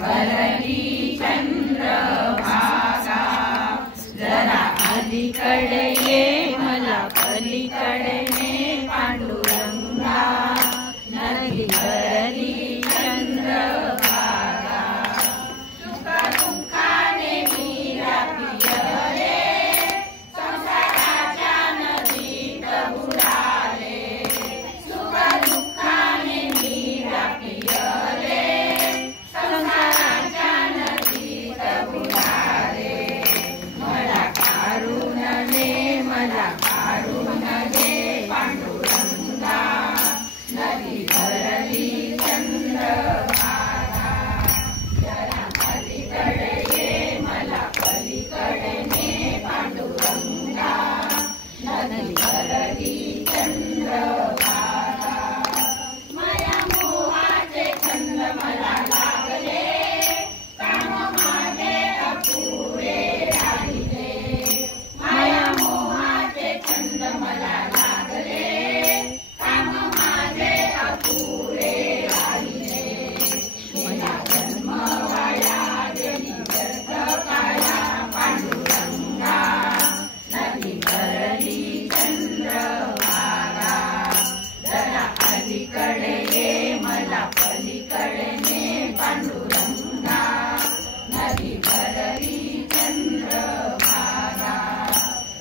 भरली चंद्रभागा, जरा अलीकडे ये मला पलीकडे ने पांडुरंगा, नदी भरली चंद्रभागा, सुखा दुःखाने मीरा पियले, संसाराच्या नदीत बुडाले, सुखा दुःखाने मीरा पियले, संसाराच्या नदीत बुडाले, मला काढून दे पांडुरंगा, नदी भरली चंद्रभागा, जरा पलीकडे ये मला पलीकडे ने पांडुरंगा, नदी भरली चंद्रभागा, माया मोहाचे छंद मला लागले, काम माझे अपुरे राहिले, माया मोहाचे छंद मला लागले, काम माझे अपुरे राहिले, मला जन्म वाया गेली व्यर्थ काया पांडुरंगा, नदी भरली चंद्रभागा, जरा अलीकडे ये मला पलीकडे ने पांडुरंगा, नदी भरली चंद्रभागा,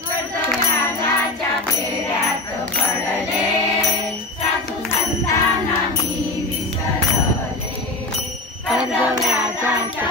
कर्जव्याजाच्या फेऱ्यात पडले, साधू संतांना मी विसरले, कर्जव्याजाच्या